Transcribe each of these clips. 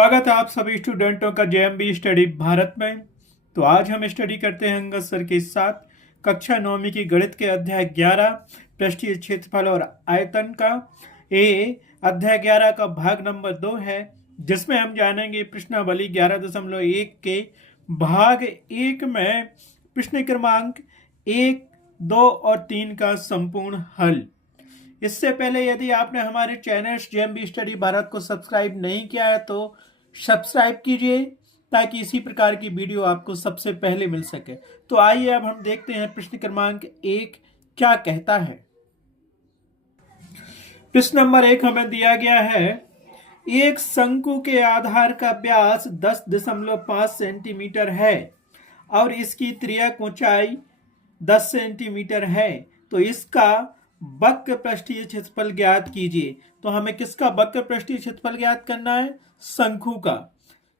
स्वागत है आप सभी स्टूडेंटों का जेएमबी स्टडी भारत में। तो आज हम स्टडी करते हैं अंगद सर के साथ कक्षा 9वीं की गणित के अध्याय 11 पृष्ठीय क्षेत्रफल और आयतन का अध्याय 11 का भाग नंबर 2 है, जिसमें हम जानेंगे प्रश्नावली 11.1 के भाग 1 में प्रश्न क्रमांक 1, 2 और 3 का संपूर्ण हल। इससे पहले यदि आपने हमारे चैनल जेएमबी स्टडी भारत को सब्सक्राइब नहीं किया है तो सब्सक्राइब कीजिए ताकि इसी प्रकार की वीडियो आपको सबसे पहले मिल सके। तो आइए अब हम देखते हैं प्रश्न क्रमांक 1 क्या कहता है। प्रश्न नंबर 1 हमें दिया गया है, एक शंकु के आधार का व्यास 10.5 सेंटीमीटर है और इसकी त्रिज्या ऊंचाई 10 सेंटीमीटर है, तो इसका वक्र पृष्ठीय क्षेत्रफल ज्ञात कीजिए। तो हमें किसका वक्र पृष्ठीय क्षेत्रफल ज्ञात करना है? शंकु का।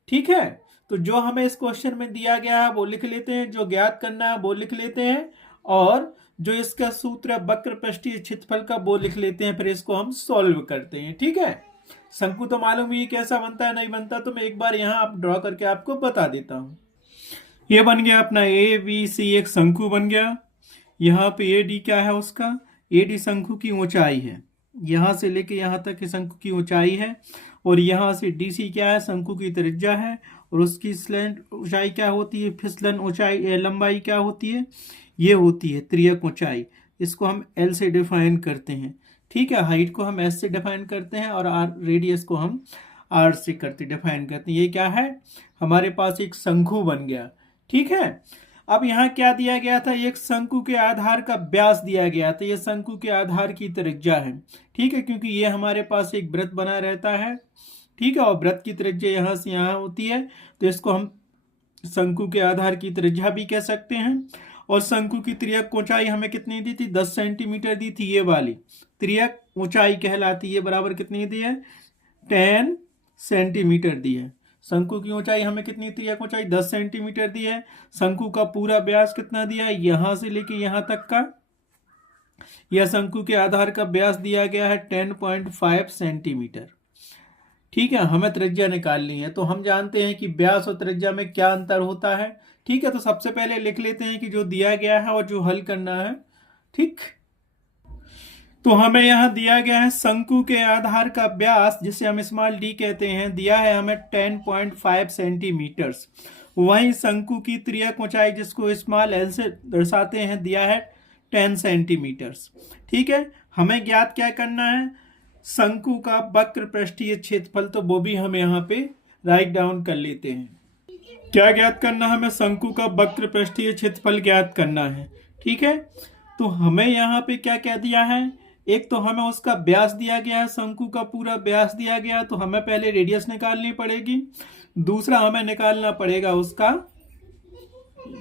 ठीक है, तो जो हमें इस क्वेश्चन में दिया गया है वो लिख लेते हैं, जो ज्ञात करना है वो लिख लेते हैं, और जो इसका सूत्र है वक्र पृष्ठीय क्षेत्रफल का वो लिख लेते हैं। फिर इसको हम सॉल्व करते हैं। ठीक है, शंकु तो मालूम ही कैसा बनता है, नहीं बनता तो मैं एक बार यहाँ आप ड्रॉ करके आपको बता देता हूँ। ये बन गया अपना ABC, एक शंकु बन गया। यहाँ पे AD क्या है? उसका AD शंकु की ऊंचाई है, यहाँ से लेके यहाँ तक शंकु की ऊंचाई है, और यहाँ से DC क्या है? शंकु की त्रिज्या है, और उसकी स्लैंट ऊंचाई क्या होती है? फिसलन ऊंचाई लंबाई क्या होती है? ये होती है त्रिज्यक ऊंचाई। इसको हम L से डिफाइन करते हैं। ठीक है, हाइट को हम S से डिफाइन करते हैं और रेडियस को हम R से डिफाइन करते हैं। ये क्या है? हमारे पास एक शंकु बन गया। ठीक है, अब यहाँ क्या दिया गया था? एक शंकु के आधार का व्यास दिया गया था। ये शंकु के आधार की त्रिज्या है। ठीक है, क्योंकि ये हमारे पास एक वृत्त बना रहता है। ठीक है, और वृत्त की त्रिज्या यहाँ से यहाँ होती है, तो इसको हम शंकु के आधार की त्रिज्या भी कह सकते हैं। और शंकु की त्रिज्यक ऊंचाई हमें कितनी दी थी? 10 सेंटीमीटर दी थी। ये वाली त्रिज्यक ऊंचाई कहलाती है, बराबर कितनी दी है? 10 सेंटीमीटर दी है। शंकु की ऊंचाई हमें कितनी? त्रिज्यक ऊंचाई 10 सेंटीमीटर दी है। शंकु का पूरा व्यास कितना दिया है? यहां से लेके यहां तक का, यह शंकु के आधार का व्यास दिया गया है 10.5 सेंटीमीटर। ठीक है, हमें त्रिज्या निकालनी है, तो हम जानते हैं कि व्यास और त्रिज्या में क्या अंतर होता है। ठीक है, तो सबसे पहले लिख लेते हैं कि जो दिया गया है और जो हल करना है। ठीक, तो हमें यहाँ दिया गया है शंकु के आधार का व्यास, जिसे हम स्मॉल d कहते हैं, दिया है हमें 10.5 सेंटीमीटर। वहीं शंकु की त्रिज्यक ऊंचाई, जिसको स्मॉल l से दर्शाते हैं, दिया है 10 सेंटीमीटर। ठीक है, हमें ज्ञात क्या करना है? शंकु का वक्र पृष्ठीय क्षेत्रफल, तो वो भी हम यहाँ पे राइट डाउन कर लेते हैं। क्या ज्ञात करना है? हमें शंकु का वक्र पृष्ठीय क्षेत्रफल ज्ञात करना है। ठीक है, तो हमें यहाँ पे क्या कह दिया है? एक तो हमें उसका व्यास दिया गया है, शंकु का पूरा व्यास दिया गया, तो हमें पहले रेडियस निकालनी पड़ेगी। दूसरा हमें निकालना पड़ेगा उसका,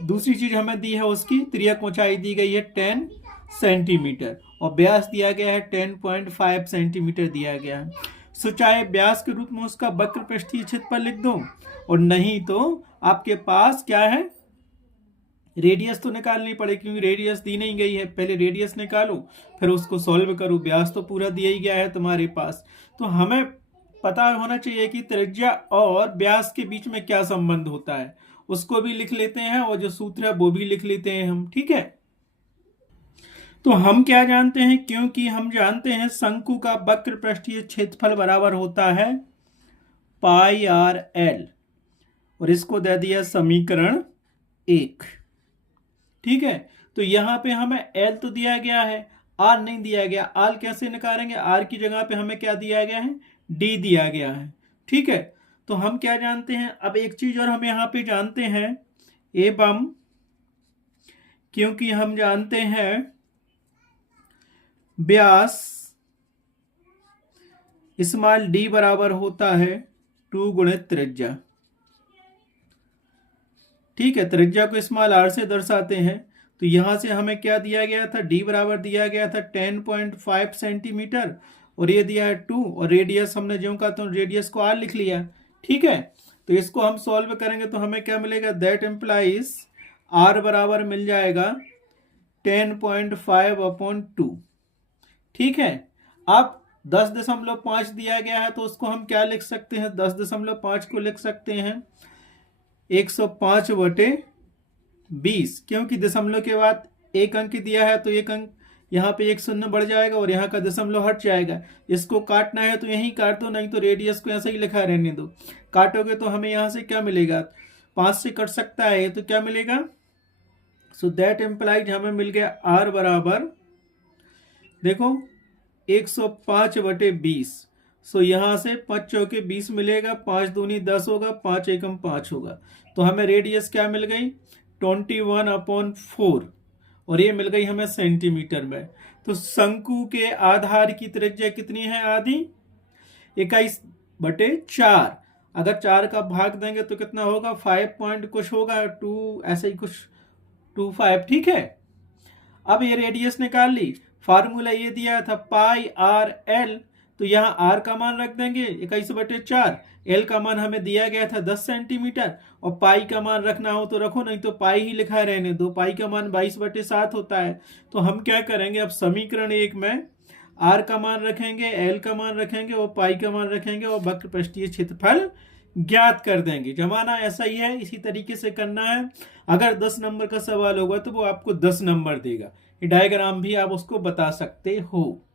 दूसरी चीज हमें दी है उसकी त्रिज्यक ऊंचाई दी गई है 10 सेंटीमीटर, और व्यास दिया गया है 10.5 सेंटीमीटर दिया गया है। सो चाहे व्यास के रूप में उसका वक्र पृष्ठीय क्षेत्रफल लिख दो, और नहीं तो आपके पास क्या है? रेडियस तो निकालनी पड़ेगी, क्योंकि रेडियस दी नहीं गई है। पहले रेडियस निकालो, फिर उसको सॉल्व करो। व्यास तो पूरा दिया ही गया है तुम्हारे पास, तो हमें पता होना चाहिए कि त्रिज्या और व्यास के बीच में क्या संबंध होता है। उसको भी लिख लेते हैं, और जो सूत्र है वो भी लिख लेते हैं हम। ठीक है, तो हम क्या जानते हैं? क्योंकि हम जानते हैं शंकु का वक्र पृष्ठीय क्षेत्रफल बराबर होता है πr_l, और इसको दे दिया समीकरण 1। ठीक है, तो यहां पे हमें L तो दिया गया है, R नहीं दिया गया। R कैसे निकालेंगे? R की जगह पे हमें क्या दिया गया है? D दिया गया है। ठीक है, तो हम क्या जानते हैं? अब एक चीज और हम यहां पे जानते हैं, एवं क्योंकि हम जानते हैं व्यास स्मॉल d बराबर होता है 2 गुणित त्रिज्या। ठीक है, त्रिज्या को स्मॉल r से दर्शाते हैं, तो यहां से हमें क्या दिया गया था? d बराबर दिया गया था 10.5 सेंटीमीटर, और ये दिया है 2, और रेडियस हमने जो कहा तो रेडियस को r लिख लिया। ठीक है, तो इसको हम सॉल्व करेंगे तो हमें क्या मिलेगा? दैट इम्प्लाइज r बराबर मिल जाएगा 10.5/2। ठीक है, अब 10.5 दिया गया है तो उसको हम क्या लिख सकते हैं, 10.5 को लिख सकते हैं 105/20, क्योंकि दशमलव के बाद एक अंक दिया है तो एक अंक यहाँ पे एक शून्य बढ़ जाएगा और यहाँ का दशमलव हट जाएगा। इसको काटना है तो यहीं काट दो, नहीं तो रेडियस को ऐसे ही लिखा रहने दो। काटोगे तो हमें यहाँ से क्या मिलेगा, 5 से कट सकता है तो क्या मिलेगा, सो दैट एम्प्लाइज हमें मिल गया आर बराबर, देखो 105/20। सो यहाँ से 5 चौके 20 मिलेगा, 5 दूनी 10 होगा, 5 एकम 5 होगा। तो हमें रेडियस क्या मिल गई, 21/4, और ये मिल गई हमें सेंटीमीटर में। तो शंकु के आधार की त्रिज्या कितनी है, आधी, 21/4। अगर 4 का भाग देंगे तो कितना होगा, 5 पॉइंट कुछ होगा, 2 ऐसे ही कुछ 25, ठीक है। अब ये रेडियस निकाल ली, फार्मूला ये दिया था पाई आर एल, तो यहाँ आर का मान रख देंगे 21/4, एल का मान हमें दिया गया था 10 सेंटीमीटर, और पाई का मान रखना हो तो रखो, नहीं तो पाई ही लिखा रहने दो, पाई का मान 22/7 होता है। तो हम क्या करेंगे, अब समीकरण 1 में आर का मान रखेंगे, एल का मान रखेंगे और पाई का मान रखेंगे और वक्र पृष्ठीय क्षेत्रफल ज्ञात कर देंगे। जमाना ऐसा ही है, इसी तरीके से करना है। अगर 10 नंबर का सवाल होगा तो वो आपको 10 नंबर देगा। ये डायग्राम भी आप उसको बता सकते हो।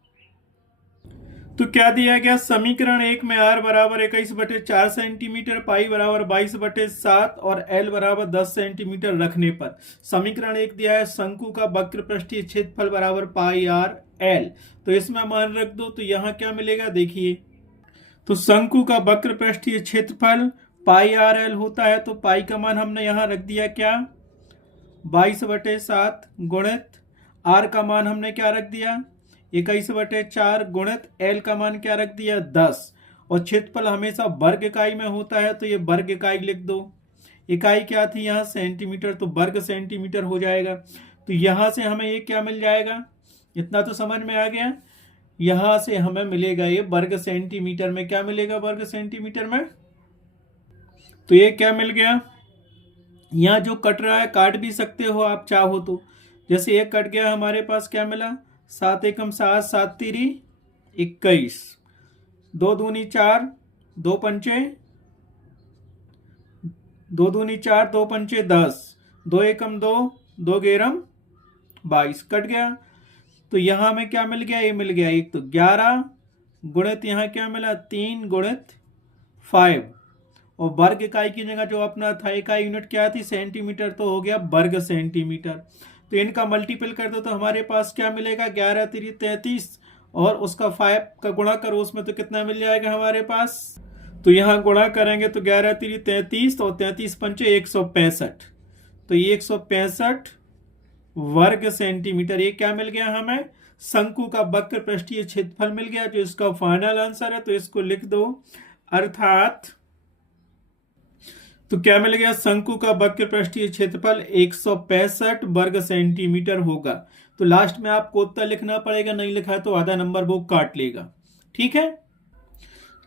तो क्या दिया गया, समीकरण 1 में आर बराबर 21/4 सेंटीमीटर, पाई बराबर 22/7 और एल बराबर 10 सेंटीमीटर रखने पर समीकरण 1 दिया है शंकु का वक्र पृष्ठीय क्षेत्रफल बराबर पाई आर एल। तो इसमें मान रख दो, तो यहाँ क्या मिलेगा, देखिए, तो शंकु का वक्र पृष्ठीय क्षेत्रफल पाई आर एल होता है, तो पाई का मान हमने यहाँ रख दिया क्या, 22/7 गुणित आर का मान हमने क्या रख दिया, 21/4 गुणित एल का मान क्या रख दिया, 10। और क्षेत्रफल हमेशा वर्ग इकाई में होता है तो ये वर्ग इकाई लिख दो। इकाई क्या थी यहाँ, सेंटीमीटर, तो वर्ग सेंटीमीटर हो जाएगा। तो यहाँ से हमें ये क्या मिल जाएगा, इतना तो समझ में आ गया। यहाँ से हमें मिलेगा ये वर्ग सेंटीमीटर में, क्या मिलेगा वर्ग सेंटीमीटर में, तो ये क्या मिल गया। यहाँ जो कट रहा है काट भी सकते हो आप चाहो तो, जैसे एक कट गया हमारे पास क्या मिला, 7 एकम 7, 7 तिरी 21, 2 दूनी 4, 2 पंचे 2 दूनी 4, 2 पंचे 10, 2 एकम 2, 2 गेरम 22, कट गया। तो यहाँ में क्या मिल गया, ये मिल गया, एक तो 11 गुणित यहाँ क्या मिला 3 गुणित 5, और वर्ग इकाई की जगह जो अपना था इकाई यूनिट क्या थी, सेंटीमीटर, तो हो गया वर्ग सेंटीमीटर। तो इनका मल्टीपल कर दो तो हमारे पास क्या मिलेगा, 11 तिरी 33, और उसका 5 का गुणा करो उसमें तो कितना मिल जाएगा हमारे पास, तो यहाँ गुणा करेंगे तो 11 तिरी 33 और 33 पंचे 165, तो ये 165 वर्ग सेंटीमीटर। ये क्या मिल गया हमें, शंकु का वक्र पृष्ठीय क्षेत्रफल मिल गया, जो इसका फाइनल आंसर है। तो इसको लिख दो, अर्थात तो क्या मिल गया, शंकु का वक्र पृष्ठीय क्षेत्रफल 165 वर्ग सेंटीमीटर होगा। तो लास्ट में आपको उत्तर लिखना पड़ेगा, नहीं लिखा तो आधा नंबर वो काट लेगा, ठीक है।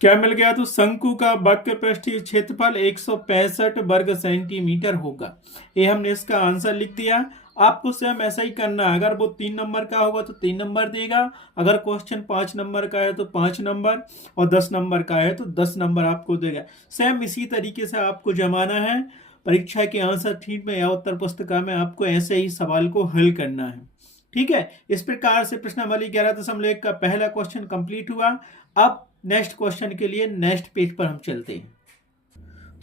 क्या मिल गया, तो शंकु का वक्र पृष्ठीय क्षेत्रफल 165 वर्ग सेंटीमीटर होगा। ये हमने इसका आंसर लिख दिया। आपको सेम ऐसा ही करना है, अगर वो 3 नंबर का होगा तो 3 नंबर देगा, अगर क्वेश्चन 5 नंबर का है तो 5 नंबर, और 10 नंबर का है तो 10 नंबर आपको देगा। सेम इसी तरीके से आपको जमाना है। परीक्षा के आंसर शीट में या उत्तर पुस्तिका में आपको ऐसे ही सवाल को हल करना है, ठीक है। इस प्रकार से प्रश्नावली 11.1 का पहला क्वेश्चन कंप्लीट हुआ। अब नेक्स्ट क्वेश्चन के लिए नेक्स्ट पेज पर हम चलते हैं।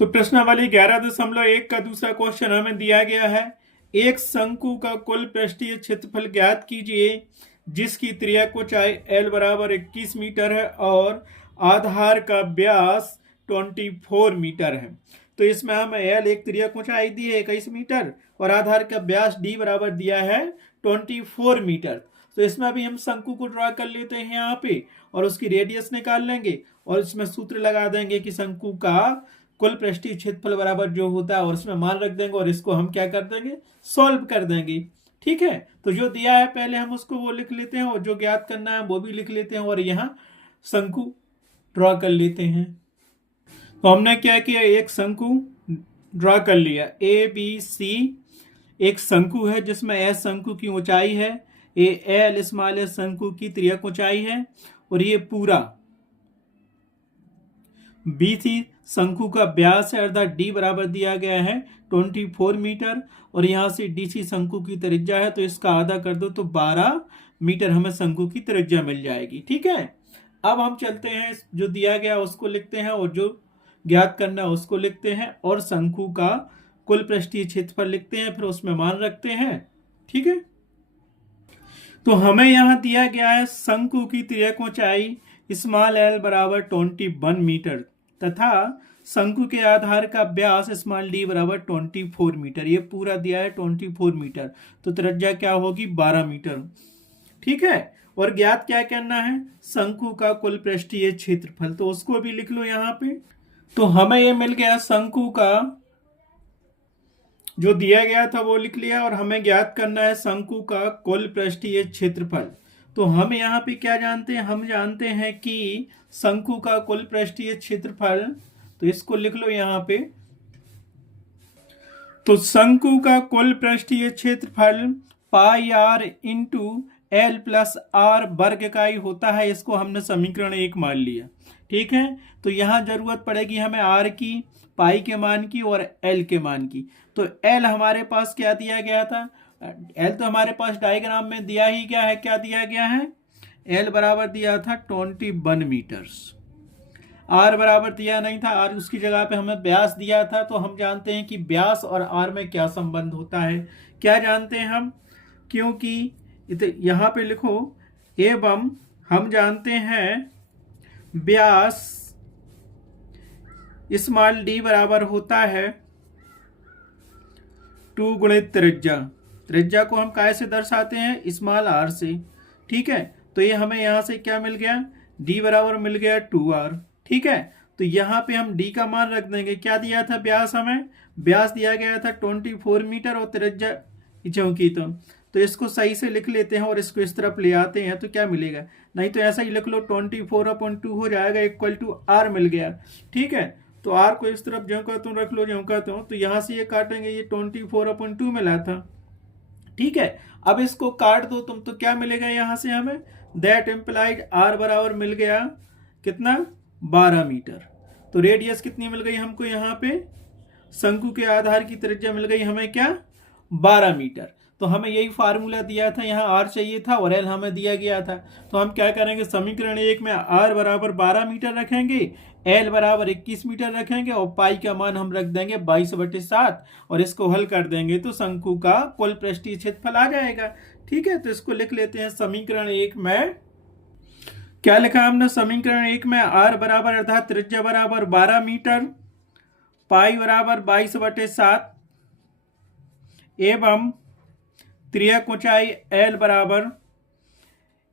तो प्रश्नावली 11.1 का दूसरा क्वेश्चन हमें दिया गया है, एक शंकु का कुल पृष्ठीय क्षेत्रफल ज्ञात कीजिए जिसकी त्रिज्या ऊंचाई L बराबर 21 मीटर है और आधार का व्यास 24 मीटर है। तो इसमें हमें L एक त्रिज्या ऊंचाई दी है 21 मीटर और आधार का व्यास D बराबर दिया है 24 मीटर। तो इसमें अभी हम शंकु को ड्रॉ कर लेते हैं यहाँ पे और उसकी रेडियस निकाल लेंगे और इसमें सूत्र लगा देंगे कि शंकु का कुल पृष्ठीय क्षेत्रफल बराबर जो होता है और इसमें मान रख देंगे और इसको हम क्या कर देंगे, सॉल्व कर देंगे, ठीक है। तो जो दिया है पहले हम उसको वो लिख लेते हैं और जो ज्ञात करना है वो भी लिख लेते हैं और यहाँ शंकु ड्रॉ कर लेते हैं। तो हमने क्या किया, एक शंकु ड्रॉ कर लिया, ABC एक शंकु है जिसमें S शंकु की ऊंचाई है, ए एल स्मॉल एल शंकु की त्रियक ऊंचाई है और ये पूरा बी थी शंकु का व्यास है अर्थात डी बराबर दिया गया है 24 मीटर और यहां से डी सी शंकु की त्रिज्या है तो इसका आधा कर दो तो 12 मीटर हमें शंकु की त्रिज्या मिल जाएगी। ठीक है, अब हम चलते हैं, जो दिया गया उसको लिखते हैं और जो ज्ञात करना है उसको लिखते हैं और शंकु का कुल पृष्ठीय क्षेत्रफल लिखते हैं, फिर उसमें मान रखते हैं। ठीक है, तो हमें यहां दिया गया है शंकु की त्रियक ऊंचाई स्मॉल एल बराबर 21 मीटर तथा शंकु के आधार का व्यास स्मॉल डी बराबर 24 मीटर। ये पूरा दिया है 24 मीटर, तो त्रिज्या क्या होगी 12 मीटर। ठीक है, और ज्ञात क्या करना है, शंकु का कुल पृष्ठीय क्षेत्रफल, तो उसको भी लिख लो यहाँ पे। तो हमें ये मिल गया शंकु का जो दिया गया था वो लिख लिया और हमें ज्ञात करना है शंकु का कुल पृष्ठीय क्षेत्रफल। तो हम यहाँ पे क्या जानते हैं, हम जानते हैं कि शंकु का कुल पृष्ठीय क्षेत्रफल, तो इसको लिख लो यहाँ पे। तो शंकु का कुल पृष्ठीय क्षेत्रफल pi R into L plus are वर्ग इकाई होता है, इसको हमने समीकरण 1 मान लिया। ठीक है, तो यहां जरूरत पड़ेगी हमें आर की, पाई के मान की और एल के मान की। तो एल हमारे पास क्या दिया गया था, एल तो हमारे पास डायग्राम में दिया ही क्या है, क्या दिया गया है, एल बराबर दिया था 21 मीटर्स। आर बराबर दिया नहीं था, आर उसकी जगह पे हमें व्यास दिया था। तो हम जानते हैं कि व्यास और आर में क्या संबंध होता है, क्या जानते हैं हम, क्योंकि यहां पे लिखो एवं हम जानते हैं व्यास स्मॉल डी बराबर होता है 2 गुणित त्रिज्या। त्रिज्या को हम कैसे दर्शाते हैं, स्मॉल आर से। ठीक है, तो ये हमें यहां से क्या मिल गया, डी बराबर मिल गया 2r। ठीक है, तो यहां पे हम डी का मान रख देंगे, क्या दिया था व्यास, हमें व्यास दिया गया था 24 मीटर और त्रिज्या चौकी। तो इसको सही से लिख लेते हैं और इसको इस तरफ ले आते हैं तो क्या मिलेगा, नहीं तो ऐसा ही लिख लो 24/2 हो जाएगा इक्वल टू आर मिल गया। ठीक है, तो आर को इस तरफ ज्यों का तुम रख लो, ज्यों का तुम, तो यहां से ये काटेंगे, ये 24/2 मिला था। ठीक है, अब इसको काट दो तुम, तो क्या मिलेगा यहां से हमें, दैट इम्प्लाइड आर बराबर मिल गया कितना, 12 मीटर। तो रेडियस कितनी मिल गई हमको, यहाँ पे शंकु के आधार की त्रिज्या मिल गई हमें क्या, 12 मीटर। तो हमें यही फार्मूला दिया था, यहाँ आर चाहिए था और एल हमें दिया गया था। तो हम क्या करेंगे, समीकरण 1 में आर बराबर 12 मीटर रखेंगे, एल बराबर 21 मीटर रखेंगे और पाई का मान हम रख देंगे 22/7 और इसको हल कर देंगे तो शंकु का कुल पृष्ठीय क्षेत्रफल आ जाएगा। ठीक है, तो इसको लिख लेते हैं समीकरण 1 में। क्या लिखा हमने समीकरण 1 में, आर बराबर अर्थात त्रिज्या बराबर 12 मीटर, पाई बराबर 22/7 एवं त्रियक ऊंचाई एल बराबर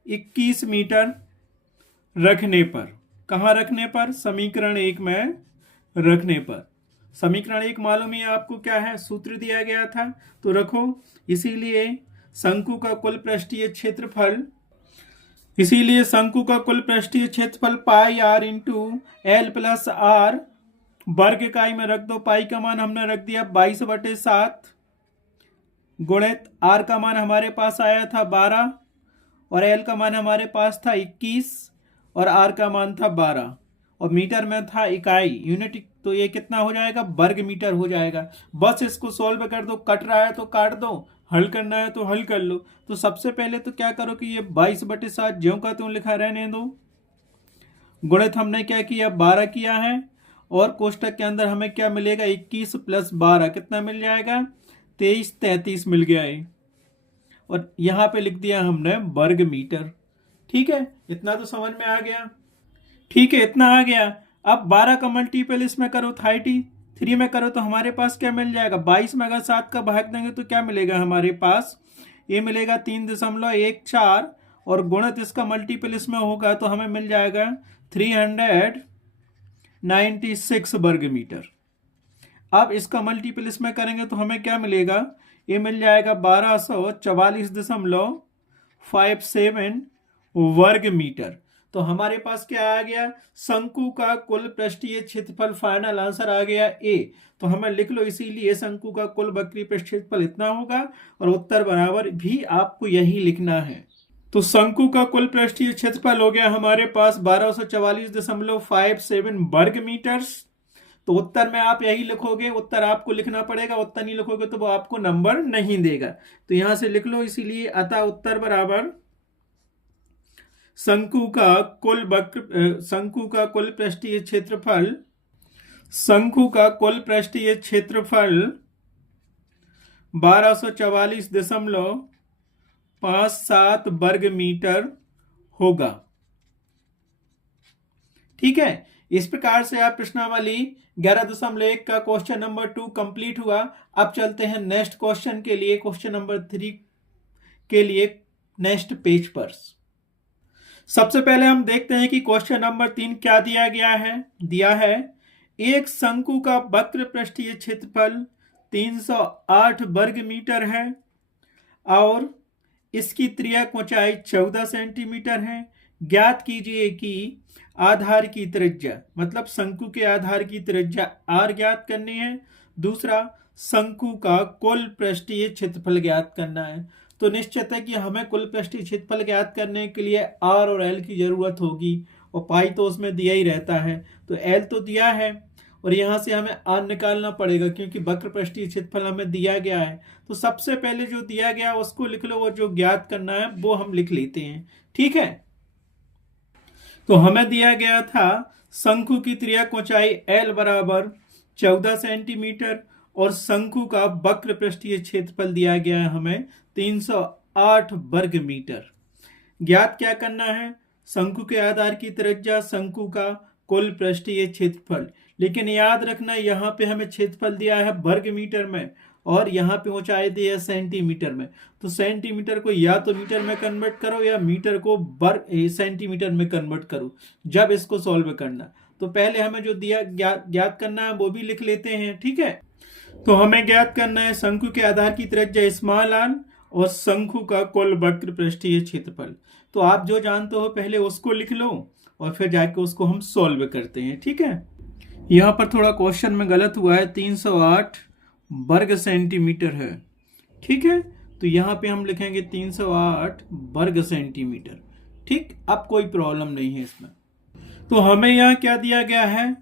21 मीटर रखने पर, कहाँ रखने पर, समीकरण 1 में रखने पर। समीकरण 1 मालूम है आपको क्या है, सूत्र दिया गया था तो रखो। इसीलिए शंकु का कुल पृष्ठीय क्षेत्रफल, इसीलिए शंकु का कुल पृष्ठीय क्षेत्रफल pi R into L plus are वर्ग इकाई में रख दो। पाई का मान हमने रख दिया 22/7 गुणित आर का मान हमारे पास आया था 12 और एल का मान हमारे पास था 21 और आर का मान था 12 और मीटर में था इकाई, यूनिट, तो ये कितना हो जाएगा, वर्ग मीटर हो जाएगा। बस इसको सॉल्व कर दो, कट रहा है तो काट दो, हल करना है तो हल कर लो। तो सबसे पहले तो क्या करो कि ये 22/7 ज्यों का त्यों लिखा रहने दो, गुणित हमने क्या किया 12 किया है और कोष्टक के अंदर हमें क्या मिलेगा, 21 + 12 कितना मिल जाएगा, 23-33 मिल गया है और यहां पे लिख दिया हमने वर्ग मीटर। ठीक है, इतना तो समझ में आ गया। ठीक है, इतना आ गया। अब 12 का मल्टीपल इसमें करो 33 में करो तो हमारे पास क्या मिल जाएगा, 22 में अगर 7 का भाग देंगे तो क्या मिलेगा हमारे पास, ये मिलेगा 3.14 और गुणित इसका मल्टीपल इसमें होगा तो हमें मिल जाएगा 396 वर्ग मीटर। अब इसका मल्टीपल इसमें करेंगे तो हमें क्या मिलेगा, ये मिल जाएगा 1244.57 वर्ग मीटर। तो हमारे पास क्या आ गया, शंकु का कुल पृष्ठीय क्षेत्रफल, फाइनल आंसर आ गया ए। तो हमें लिख लो, इसीलिए शंकु का कुल वक्रीय पृष्ठ क्षेत्रफल इतना होगा और उत्तर बराबर भी आपको यही लिखना है। तो शंकु का कुल पृष्ठीय क्षेत्रफल हो गया हमारे पास 1244.57 वर्ग मीटर। तो उत्तर में आप यही लिखोगे, उत्तर आपको लिखना पड़ेगा, उत्तर नहीं लिखोगे तो वो आपको नंबर नहीं देगा। तो यहां से लिख लो, इसीलिए अतः उत्तर बराबर शंकु का कुल पृष्ठीय क्षेत्रफल, शंकु का कुल पृष्ठीय क्षेत्रफल 1244.57 वर्ग मीटर होगा। ठीक है, इस प्रकार से आप प्रश्नावली 11.1 का क्वेश्चन नंबर 2 कंप्लीट हुआ। अब चलते हैं नेक्स्ट क्वेश्चन के लिए, क्वेश्चन नंबर 3 के लिए नेक्स्ट पेज पर। सबसे पहले हम देखते हैं कि क्वेश्चन नंबर 3 क्या दिया है। एक शंकु का वक्र पृष्ठीय क्षेत्रफल 308 वर्ग मीटर है और इसकी त्रिज्या ऊंचाई 14 सेंटीमीटर है। ज्ञात कीजिए कि आधार की त्रिज्या, मतलब शंकु के आधार की त्रिज्या r ज्ञात करनी है। दूसरा, शंकु का कुल पृष्ठीय क्षेत्रफल ज्ञात करना है। तो निश्चित है कि हमें कुल पृष्ठीय क्षेत्रफल ज्ञात करने के लिए r और l की जरूरत होगी, और पाई तो उसमें दिया ही रहता है। तो l तो दिया है और यहां से हमें r निकालना पड़ेगा, क्योंकि वक्र पृष्ठीय क्षेत्रफल हमें दिया गया है। तो सबसे पहले जो दिया गया उसको लिख लो, और जो ज्ञात करना है वो हम लिख लेते हैं। ठीक है, तो हमें दिया गया था शंकु की त्रिज्या ऊंचाई l बराबर 14 सेंटीमीटर और शंकु का वक्र पृष्ठीय क्षेत्रफल दिया गया है हमें 308 वर्ग मीटर। ज्ञात क्या करना है, शंकु के आधार की त्रिज्या, शंकु का कुल पृष्ठीय क्षेत्रफल। लेकिन याद रखना, यहाँ पे हमें क्षेत्रफल दिया है वर्ग मीटर में और यहाँ पे ऊंचाई दी है सेंटीमीटर में। तो सेंटीमीटर को या तो मीटर में कन्वर्ट करो या मीटर को सेंटीमीटर में कन्वर्ट करो जब इसको सॉल्व करना। तो पहले हमें जो दिया ज्ञात करना है वो भी लिख लेते हैं। ठीक है, तो हमें ज्ञात करना है शंकु के आधार की त्रिज्या स्मॉल r और शंकु का कुल वक्र पृष्ठीय क्षेत्रफल। तो आप जो जानते हो पहले उसको लिख लो और फिर जाके उसको हम सॉल्व करते हैं। ठीक है, यहाँ पर थोड़ा क्वेश्चन में गलत हुआ है, 308 वर्ग सेंटीमीटर है। ठीक है, तो यहाँ पे हम लिखेंगे 308 वर्ग सेंटीमीटर। ठीक, अब कोई प्रॉब्लम नहीं है इसमें। तो हमें यहाँ क्या दिया गया है,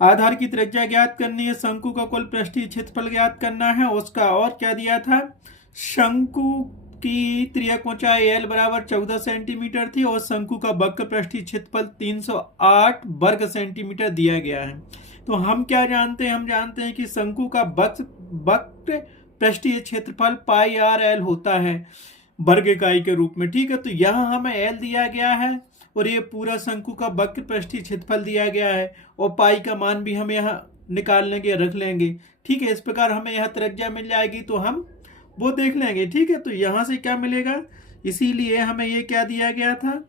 आधार की त्रिज्या ज्ञात करनी है, शंकु का कुल पृष्ठीय क्षेत्रफल ज्ञात करना है उसका, और क्या दिया था, शंकु की त्रिज्या ऊंचाई l बराबर 14 सेंटीमीटर थी और शंकु का वक्र पृष्ठीय क्षेत्रफल 308 वर्ग सेंटीमीटर दिया गया है। तो हम क्या जानते हैं, हम जानते हैं कि शंकु का वक्र पृष्ठीय क्षेत्रफल पाई r l होता है वर्ग इकाई के रूप में। ठीक है, तो यहाँ हमें l दिया गया है और ये पूरा शंकु का वक्र पृष्ठीय क्षेत्रफल दिया गया है और पाई का मान भी हम यहाँ निकाल लेंगे, रख लेंगे। ठीक है, इस प्रकार हमें यहाँ त्रिज्या मिल जाएगी तो हम वो देख लेंगे। ठीक है, तो यहाँ से क्या मिलेगा, इसीलिए हमें ये क्या दिया गया था,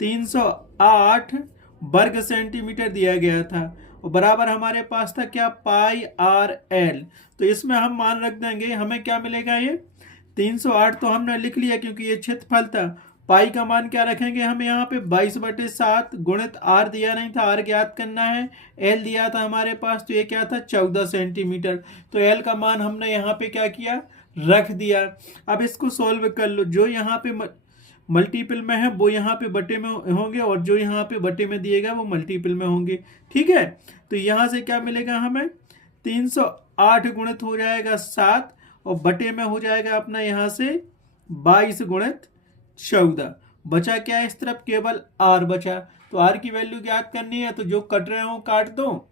308 वर्ग सेंटीमीटर दिया गया था और बराबर हमारे पास था क्या, पाई r l। तो इसमें हम मान रख देंगे, हमें क्या मिलेगा, ये 308 तो हमने लिख लिया क्योंकि ये क्षेत्रफल था। पाई का मान क्या रखेंगे हम यहाँ पे, 22/7 गुणित r दिया नहीं था, r ज्ञात करना है, l दिया था हमारे पास, तो ये क्या था 14 सेंटीमीटर। तो l का मान हमने यहाँ पे क्या किया, रख दिया। अब इसको सॉल्व कर लो, जो यहाँ पे मल्टीपल में है वो यहाँ पे बटे में होंगे और जो यहाँ पे बटे में दिएगा वो मल्टीपल में होंगे। ठीक है, तो यहाँ से क्या मिलेगा हमें, 308 गुणित हो जाएगा 7 और बटे में हो जाएगा अपना यहाँ से 22 गुणित 14। बचा क्या, इस तरफ केवल r बचा। तो r की वैल्यू ज्ञात करनी है, तो जो कट रहे हो काट दो,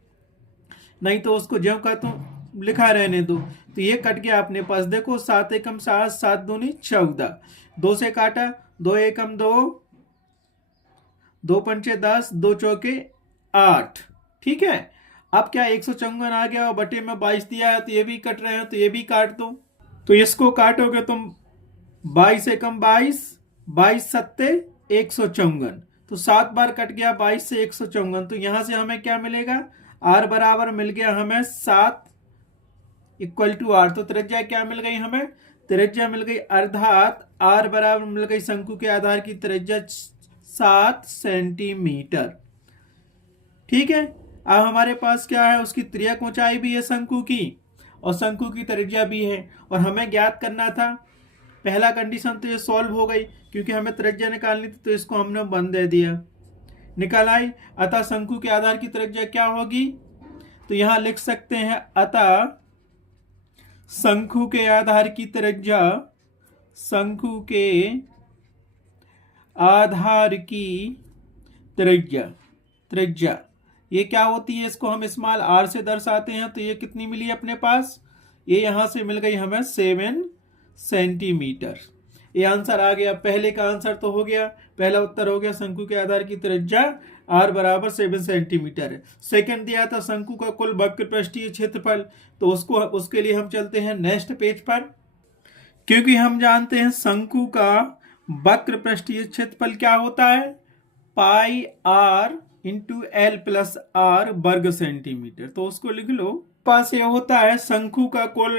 नहीं तो उसको ज्यों का त्यों लिखा रहने दो। तो ये कट गया अपने पास, देखो 7 एकम 7, 7 दूनी 14, 2 से काटा, 2 एकम 2, 2 पंचे 10, 2 चौके 8। ठीक है, अब क्या 154 आ गया और बटे में 22 दिया है, तो ये भी कट रहे हैं, तो ये भी काट दो। तो इसको काटोगे तुम 22 एकम 22, 22 सत्ते 154, तो 7 बार कट गया 22 से 154। तो यहां से हमें क्या मिलेगा, r बराबर मिल गया हमें 7 इक्वल टू r। तो त्रिज्या क्या मिल गई हमें, त्रिज्या मिल गई अर्थात r बराबर मिल गई शंकु के आधार की त्रिज्या 7 सेंटीमीटर। ठीक है, अब हमारे पास क्या है, उसकी त्रिज्यक ऊंचाई भी है शंकु की और शंकु की त्रिज्या भी है, और हमें ज्ञात करना था। पहला कंडीशन तो ये सॉल्व हो गई, क्योंकि हमें त्रिज्या निकालनी थी, तो इसको हमने 1 दे दिया, निकल आई। अतः शंकु के आधार की त्रिज्या क्या होगी, तो यहां लिख सकते हैं अतः शंकु के आधार की त्रिज्या, शंकु के आधार की त्रिज्या ये क्या होती है, इसको हम स्मॉल r से दर्शाते हैं। तो ये कितनी मिली अपने पास, ये यहां से मिल गई हमें 7 सेंटीमीटर। ये आंसर आ गया, पहले का आंसर तो हो गया, पहला उत्तर हो गया शंकु के आधार की त्रिज्या r बराबर 7 सेंटीमीटर है। सेकंड दिया था शंकु का कुल वक्र पृष्ठीय क्षेत्रफल, तो उसके लिए हम चलते हैं नेक्स्ट पेज पर, क्योंकि हम जानते हैं शंकु का वक्र पृष्ठीय क्षेत्रफल क्या होता है, pi r into L plus are वर्ग सेंटीमीटर। तो उसको लिख लो, पास ये होता है शंकु का कुल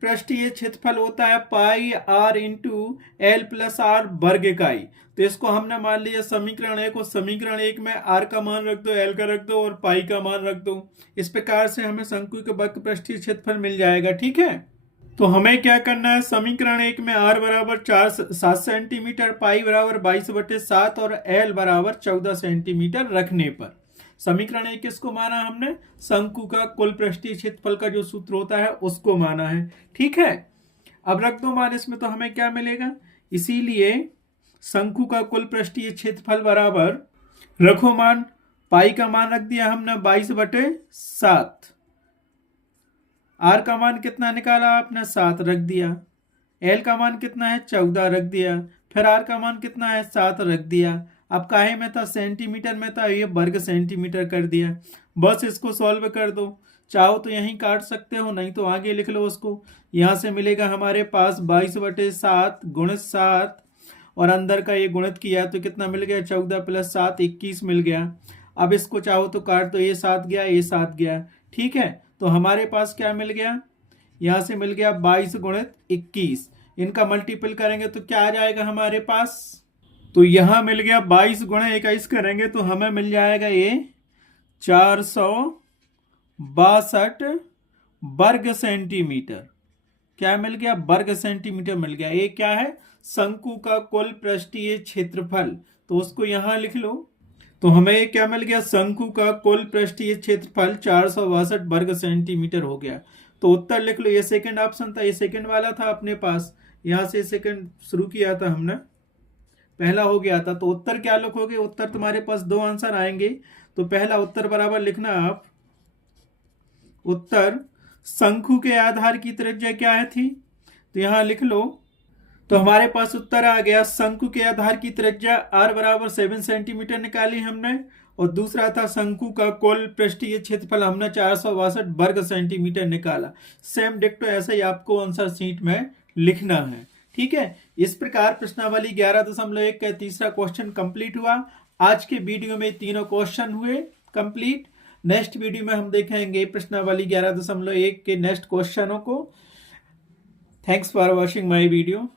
पृष्ठीय क्षेत्रफल होता है pi R into L plus are वर्ग इकाई। तो इसको हमने मान लिया समीकरण 1, और समीकरण 1 में आर का मान रख दो, एल का रख दो और पाई का मान रख दो। इस प्रकार से हमें शंकु के वक्र पृष्ठीय क्षेत्रफल मिल जाएगा। ठीक है, तो हमें क्या करना है, समीकरण 1 में r बराबर 7 सेंटीमीटर, पाई बराबर 22/7 और l बराबर 14 सेंटीमीटर रखने पर समीकरण 1 किसको माना हमने, शंकु का कुल पृष्ठीय क्षेत्रफल का जो सूत्र होता है उसको माना है। ठीक है, अब रख दो मान इसमें, तो हमें क्या मिलेगा, इसीलिए शंकु का कुल पृष्ठीय क्षेत्रफल बराबर, रखो मान, पाई का मान रख दिया हमने 22/7, आर का मान कितना निकाला आपने, 7 रख दिया, एल का मान कितना है 14 रख दिया, फिर आर का मान कितना है 7 रख दिया। अब काहे में था, सेंटीमीटर में था, ये वर्ग सेंटीमीटर कर दिया। बस इसको सॉल्व कर दो, चाहो तो यहीं काट सकते हो, नहीं तो आगे लिख लो उसको। यहां से मिलेगा हमारे पास 22/7 गुणित 7, और अंदर का ये गुणित किया तो कितना मिल गया, 14 + 7 21 मिल गया। अब इसको चाहो तो काट दो, ये 7 गया, ये 7 गया। ठीक है, तो हमारे पास क्या मिल गया, यहां से मिल गया 22 गुणित 21, इनका मल्टीपल करेंगे तो क्या आ जाएगा हमारे पास, तो यहां मिल गया 22 गुणित 21 करेंगे तो हमें मिल जाएगा ये 462 वर्ग सेंटीमीटर। क्या मिल गया, वर्ग सेंटीमीटर मिल गया। ये क्या है, शंकु का कुल पृष्ठीय क्षेत्रफल, तो उसको यहां लिख लो। तो हमें क्या मिल गया, शंकु का कुल पृष्ठीय क्षेत्रफल 462 वर्ग सेंटीमीटर हो गया। तो उत्तर लिख लो, ये सेकंड ऑप्शन था, ये सेकंड वाला था अपने पास, यहां से सेकंड शुरू किया था हमने, पहला हो गया था। तो उत्तर क्या लिखोगे, उत्तर तुम्हारे पास 2 आंसर आएंगे। तो पहला उत्तर बराबर लिखना आप, उत्तर शंकु के आधार की त्रिज्या क्या थी, तो यहां लिख लो। तो हमारे पास उत्तर आ गया, शंकु के आधार की त्रिज्या r बराबर 7 सेंटीमीटर निकाली हमने, और दूसरा था शंकु का कुल पृष्ठीय क्षेत्रफल हमने 462 वर्ग सेंटीमीटर निकाला। सेम डिक्टो ऐसे ही आपको आंसर शीट में लिखना है। ठीक है, इस प्रकार प्रश्नावली 11.1 का तीसरा क्वेश्चन कंप्लीट हुआ। आज के वीडियो में तीनों क्वेश्चन हुए कंप्लीट। नेक्स्ट वीडियो में हम देखेंगे प्रश्नावली 11.1 के नेक्स्ट क्वेश्चनों को। Thanks for watching my video.